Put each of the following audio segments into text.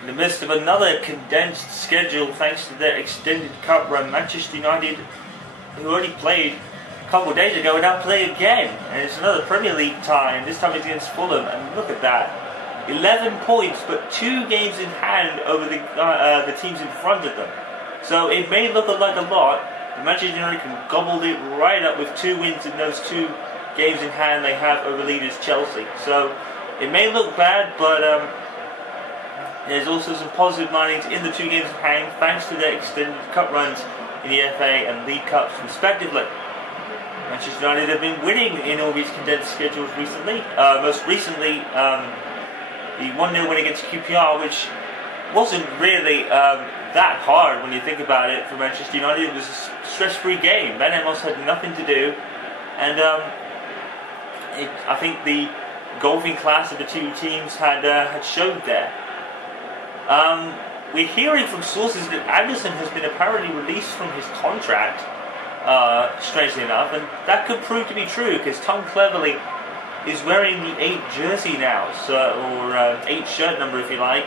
In the midst of another condensed schedule thanks to their extended cup run, Manchester United, who already played a couple of days ago, will now play again. And it's another Premier League tie, and this time it's against Fulham. And look at that. 11 points, but 2 games in hand over the teams in front of them. So it may look like a lot, but Manchester United can gobble it right up with 2 wins in those 2 games in hand they have over leaders Chelsea. So it may look bad, but there's also some positive linings in the 2 games in hand thanks to their extended cup runs in the FA and League Cups respectively. Manchester United have been winning in all these condensed schedules recently. Most recently, the 1-0 win against QPR, which wasn't really that hard when you think about it for Manchester United. It was a stress-free game. Van Emos had nothing to do, and I think the golfing class of the 2 teams had showed there. We're hearing from sources that Anderson has been apparently released from his contract, strangely enough, and that could prove to be true because Tom Cleverley is wearing the 8 jersey now, or 8 shirt number if you like.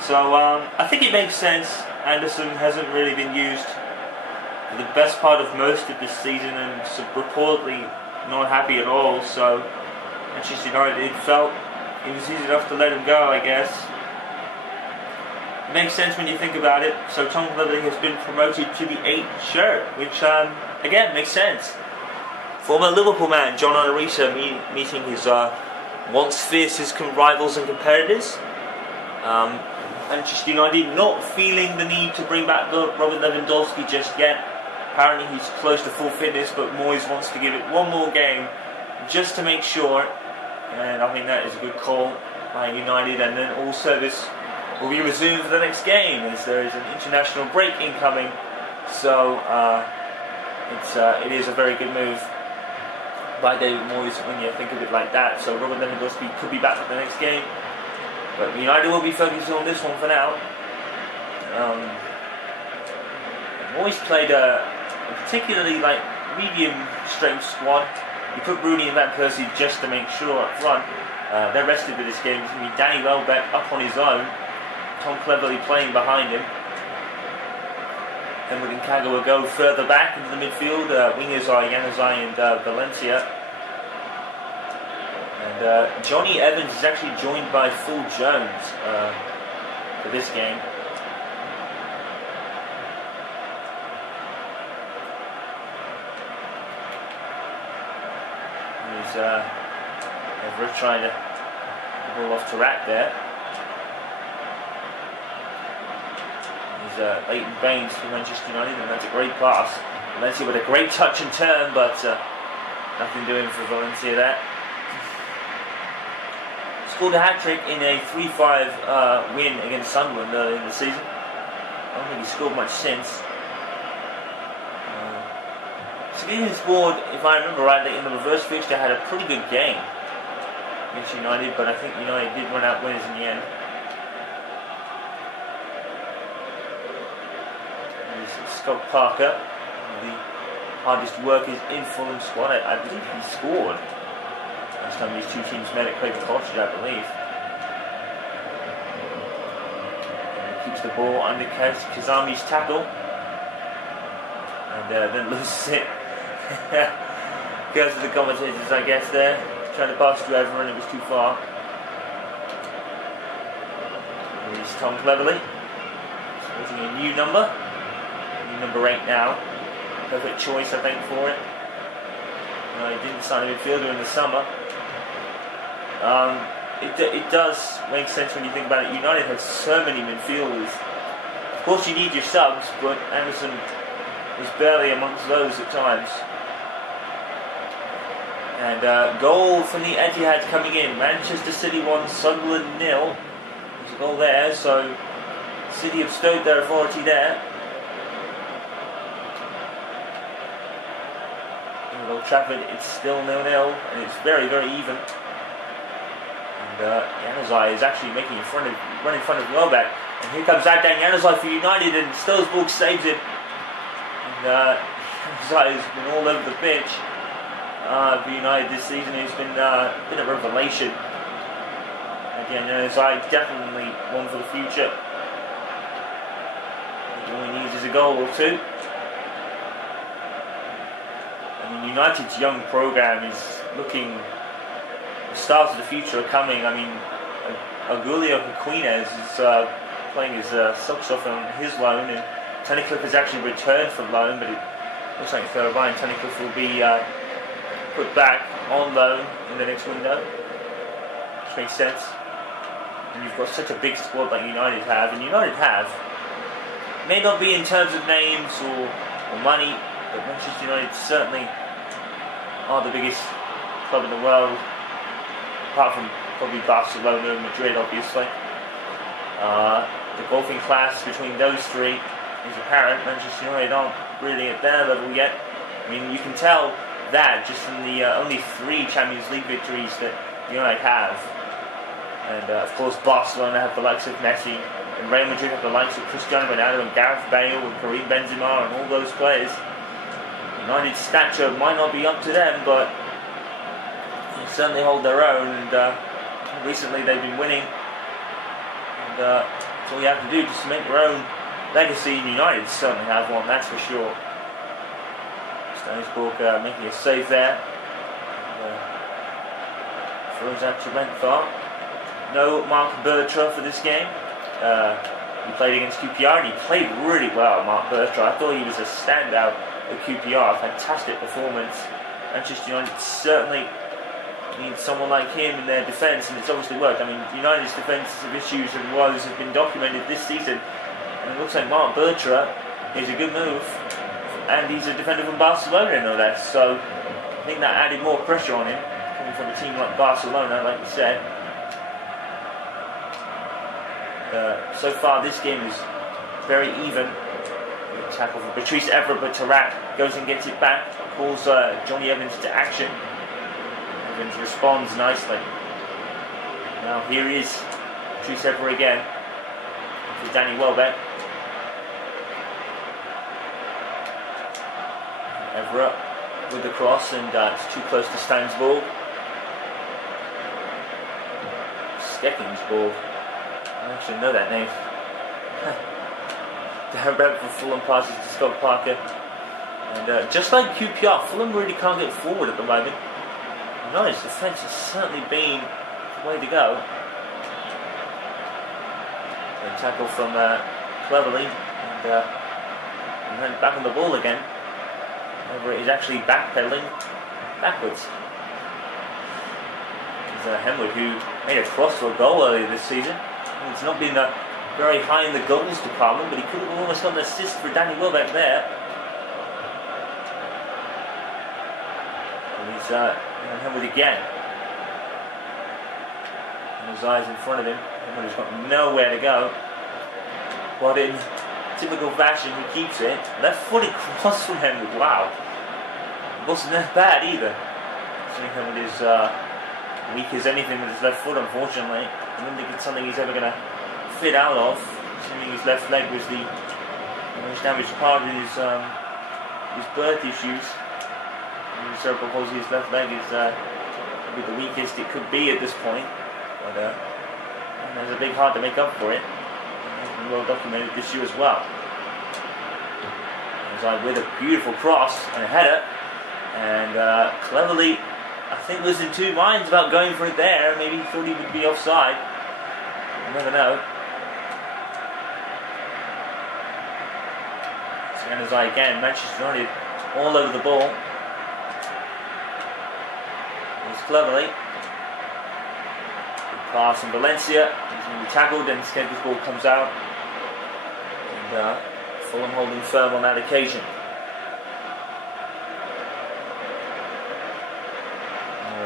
So I think it makes sense. Anderson hasn't really been used for the best part of most of this season and reportedly not happy at all. So Manchester United felt it was easy enough to let him go, I guess. It makes sense when you think about it. So Tom Cleverley has been promoted to the 8 shirt, which again makes sense. Former Liverpool man John Arisa meeting his once fiercest rivals and competitors. Manchester United not feeling the need to bring back Robert Lewandowski just yet. Apparently he's close to full fitness, but Moyes wants to give it one more game just to make sure. And I think that is a good call by United. And then all service will be resumed for the next game as there is an international break incoming. So it is a very good move by David Moyes when you think of it like that. So Robert Lewandowski could be back for the next game, but United will be focusing on this one for now. Moyes played a particularly medium strength squad. He put Rooney and Van Persie just to make sure up front. They're rested for this game. It's going to be Danny Welbeck up on his own, Tom Cleverley playing behind him. Henrik and Kaga will go further back into the midfield. Wingers are Januzaj and Valencia. And Johnny Evans is actually joined by Phil Jones for this game. He's Everett trying to ball off to Rack there. Leighton Baines for Manchester United, and that's a great pass. Valencia with a great touch and turn, but nothing doing for Valencia there. Scored a hat-trick in a 3-5 win against Sunderland earlier in the season. I don't think he scored much since. Sport, if I remember rightly, in the reverse fixture had a pretty good game against United, but I think United did run out winners in the end. Scott Parker, one of the hardest workers in Fulham squad. I believe he scored last time these 2 teams met at Craven Cottage, I believe. And keeps the ball under Kazami's tackle, and then loses it. Goes to the commentators, I guess, there. Trying to pass to everyone, it was too far. Here's Tom Cleverley. Sporting a new number. Number 8 now. Perfect choice, I think, for it. He didn't sign a midfielder in the summer. It does make sense when you think about it. United has so many midfielders. Of course you need your subs, but Anderson is barely amongst those at times. And goal from the Etihad coming in. Manchester City 1, Sunderland 0. There's a goal there, so City have stowed their authority there. In Old Trafford, it's still 0-0, and it's very, very even. And Januzaj is actually running in front of Welbeck. And here comes Adnan Januzaj for United, and Stillsburg saves him. And Januzaj has been all over the pitch for United this season. He's been a revelation. Again, Zai definitely one for the future. All he needs is a goal or two. I mean, United's young program is looking. The stars of the future are coming. I mean, Agulio Quinez is playing his socks off on his loan, and Tunnicliffe has actually returned from loan, but it looks like Ryan Tunnicliffe will be put back on loan in the next window, which makes sense. And you've got such a big squad like United have, and United have, may not be in terms of names or money, but Manchester United certainly are the biggest club in the world, apart from probably Barcelona and Madrid, obviously. The golfing class between those three is apparent. Manchester United aren't really at their level yet. I mean, you can tell that just from the only 3 Champions League victories that United have. And of course Barcelona have the likes of Messi, and Real Madrid have the likes of Cristiano Ronaldo and Gareth Bale and Karim Benzema and all those players. United's stature might not be up to them, but they certainly hold their own, and recently they've been winning. And that's all you have to do to cement your own legacy, and United certainly have one, that's for sure. Stanisborg making a save there. Throws out to Renthar. No Mark Bertra for this game. He played against QPR and he played really well, Mark Bertra. I thought he was a standout at QPR. Fantastic performance. Manchester United certainly need someone like him in their defence, and it's obviously worked. I mean, United's defensive issues and woes have been documented this season, and it looks like Mark Bertra is a good move, and he's a defender from Barcelona, no less. So I think that added more pressure on him, coming from a team like Barcelona, like we said. So far this game is very even. Tackle for Patrice Evra, but Tarat goes and gets it back, calls Johnny Evans to action. Evans responds nicely. Now here is Patrice Evra again to Danny Welbeck. Evra with the cross, and it's too close to Stansborg. Steckensborg. I actually know that name. Darren Brentford for Fulham passes to Scott Parker. And just like QPR, Fulham really can't get forward at the moment. United's defence has certainly been the way to go. A tackle from Cleverly, and then back on the ball again. Everett is actually backpedaling backwards. It's Hemwood who made a cross for a goal earlier this season. It's not been very high in the goals department, but he could have almost got an assist for Danny Welbeck there. And he's Hemwood again. And his eyes in front of him. Hemwood has got nowhere to go. But in typical fashion, he keeps it. Left-footed cross from Hemwood. Wow. It wasn't that bad either. I think Hemwood is weak as anything with his left foot, unfortunately. I don't think it's something he's ever going to fit out of, assuming his left leg was the most damaged part of his birth issues. His cerebral palsy, his left leg is probably the weakest it could be at this point, but there's a big heart to make up for it. It's been well documented this year as well. With a beautiful cross and a header, and Cleverly, I think, was in two minds about going for it there. Maybe he thought he would be offside. You never know. So Januzaj again, Manchester United all over the ball. It's Cleverly. Good pass from Valencia. He's going to be tackled, and Skender's ball comes out. And Fulham holding firm on that occasion.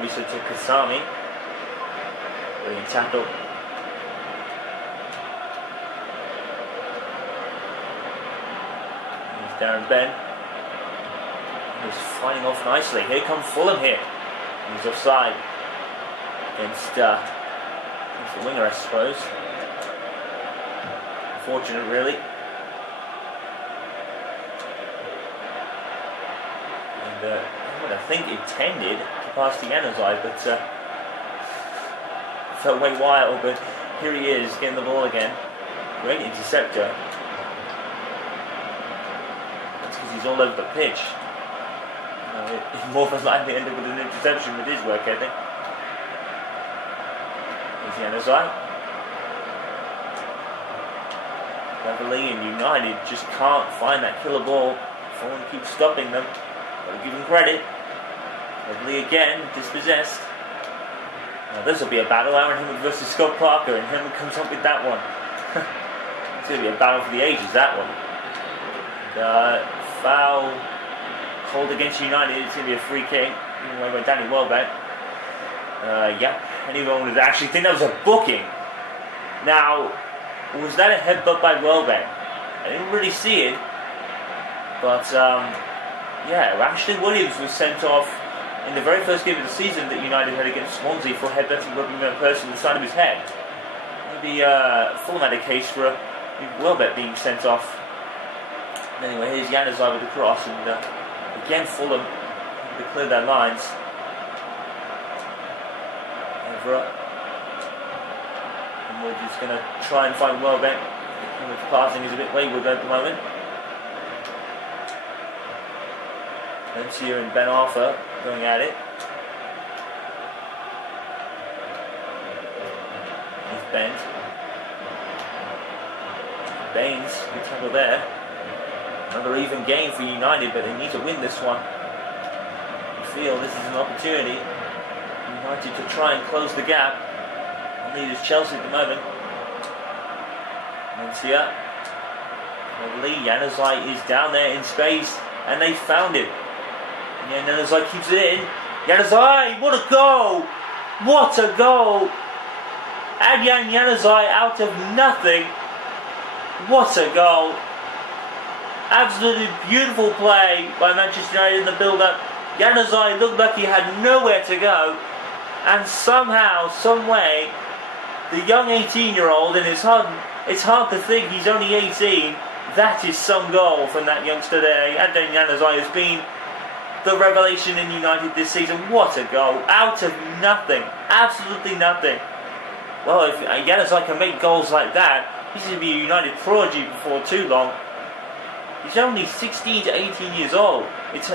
Risa to Kasami. Brilliant tackle. Here's Darren Ben. He's fighting off nicely. Here comes Fulham here. He's offside. Against the winger, I suppose. Unfortunate, really. And I think intended to pass the Januzaj, but felt way wild, but here he is getting the ball again. Great interceptor. That's because he's all over the pitch. He's more than likely end up with an interception with his work ethic. Here's Januzaj. Beverly and United just can't find that killer ball. Fulham keeps stopping them. Gotta give him credit. Beverly again, dispossessed. Now this will be a battle. Aaron Himmel versus Scott Parker, and Himmel comes up with that one. It's going to be a battle for the ages, that one. Foul called against United. It's going to be a free kick. Even though by Danny Welbeck. Yeah, anyone would actually think that was a booking. Now, was that a headbutt by Welbeck? I didn't really see it. But, yeah, Ashley Williams was sent off in the very first game of the season that United had against Swansea for headbutting a person in the side of his head. Maybe Fulham had a case for Welbeck being sent off. Anyway, here's Januzaj with the cross, and again Fulham to clear their lines. Over. And we're just going to try and find Welbeck. His passing is a bit wayward at the moment. Mencia and Ben Arthur going at it. Here's Bent. Baines, good tackle there. Another even game for United, but they need to win this one. I feel this is an opportunity. United to try and close the gap. Lead is Chelsea at the moment. Mencia. Lee Januzaj is down there in space, and they found it. Yeah, Januzaj keeps it in. Januzaj, what a goal! What a goal! Adrian Januzaj out of nothing. What a goal! Absolutely beautiful play by Manchester United in the build-up. Januzaj looked like he had nowhere to go, and somehow, some way, the young 18-year-old, and it's hard to think he's only 18. That is some goal from that youngster there. Adrian Januzaj has been the revelation in United this season. What a goal! Out of nothing, absolutely nothing. Well, if Januzaj can make goals like that, he's going to be a United prodigy before too long. He's only 16 to 18 years old. It's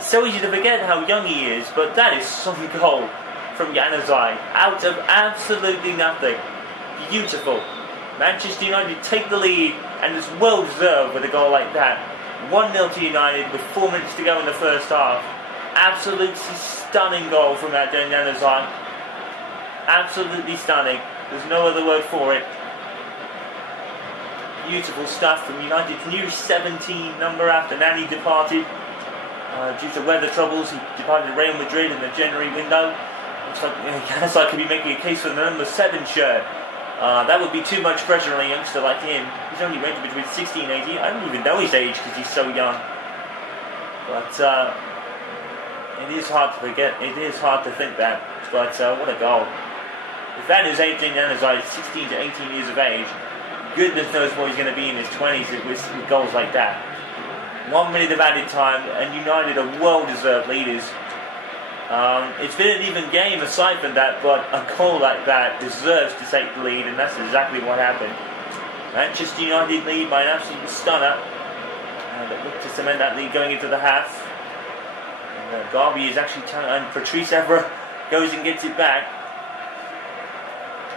so easy to forget how young he is, but that is some goal from Januzaj. Out of absolutely nothing. Beautiful. Manchester United take the lead, and it's well deserved with a goal like that. 1-0 to United with 4 minutes to go in the first half. Absolutely stunning goal from Adrian Januzaj. Absolutely stunning. There's no other word for it. Beautiful stuff from United's new 17 number after Nani departed. Due to weather troubles, he departed Real Madrid in the January window. Looks like Januzaj could be making a case for the number 7 shirt. That would be too much pressure on a youngster like him. He's only rated between 16 and 18. I don't even know his age because he's so young. But it is hard to forget. It is hard to think that. But what a goal. If that is Adrian Januzaj, 16 to 18 years of age, goodness knows what he's going to be in his 20s with goals like that. 1 minute of added time, and United are well-deserved leaders. It's been an even game aside from that, but a goal like that deserves to take the lead, and that's exactly what happened. Manchester United lead by an absolute stunner. That look to cement that lead going into the half. And Garvey is actually and Patrice Evra goes and gets it back.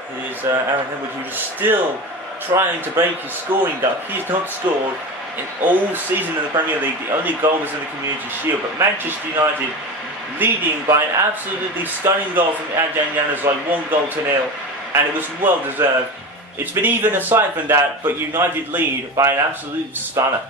Here's Aaron Himmel, who's still trying to break his scoring duck. He's not scored in all season in the Premier League. The only goal was in the Community Shield, but Manchester United leading by an absolutely stunning goal from Adrian Januzaj, 1-0, and it was well deserved. It's been even aside from that, but United lead by an absolute stunner.